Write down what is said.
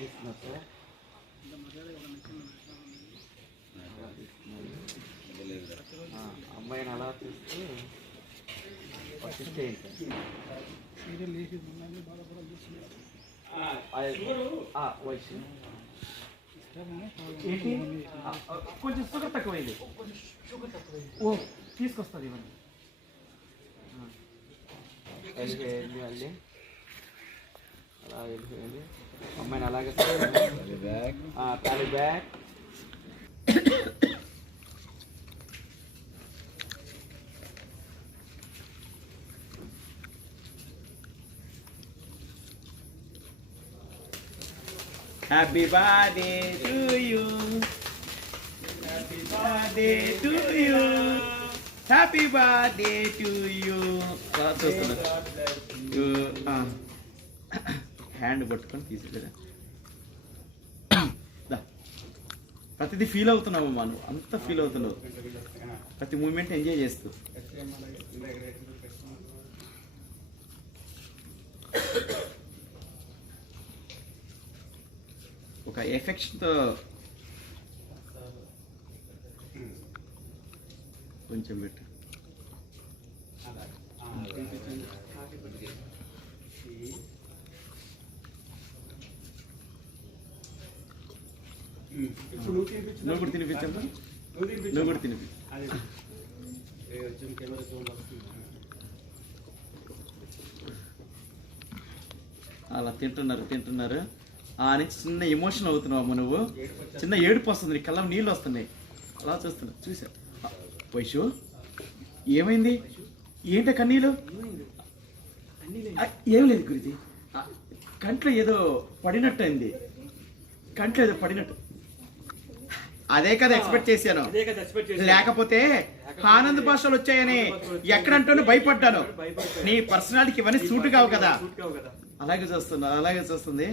తీస్తున్నారు సార్. అమ్మాయిని అలా తీస్తూ అసిస్ట్ చేయండి వయసు ఏంటి కొంచెం షుగర్ తక్కువైంది. ఓ తీసుకొస్తుంది ఇవన్నీ వెళ్ళిపోయింది మళ్ళీ అలా వెళ్ళిపోయింది. అమ్మాయిని అలాగే trolley bag Happy birthday to you. Happy birthday to you. Happy birthday to you. Hand పట్టుకొని తీసుకెళ్ళా. ప్రతిదీ ఫీల్ అవుతున్నావు అమ్మా, నువ్వు అంత ఫీల్ అవుతున్నావు, ప్రతి మూమెంట్ ఎంజాయ్ చేస్తూ. ఒక ఎఫెక్షన్తో కొంచెం పెట్టు. నువ్వు కూడా తినిపించమ్మా, నువ్వు కూడా తినిపి. అలా తింటున్నారు అని చిన్న ఎమోషన్ అవుతున్నావు అమ్మ, నువ్వు చిన్న ఏడుపు వస్తుంది, నీ కళ్ళ నీళ్ళు వస్తున్నాయి. అలా చూస్తున్నా, చూసా. వైషు ఏమైంది, ఏంట కన్నీళ్ళు? ఏం లేదు గురిది, కంట్లో ఏదో పడినట్టు అయింది, కంట్లో ఏదో పడినట్టు. అదే కదా ఎక్స్పెక్ట్ చేశాను, లేకపోతే ఆనంద్ భాషలు వచ్చాయని ఎక్కడంటోనే భయపడ్డాను. నీ పర్సనాలిటీకి ఇవన్నీ సూట్ కావు కదా. అలాగే చూస్తుంది.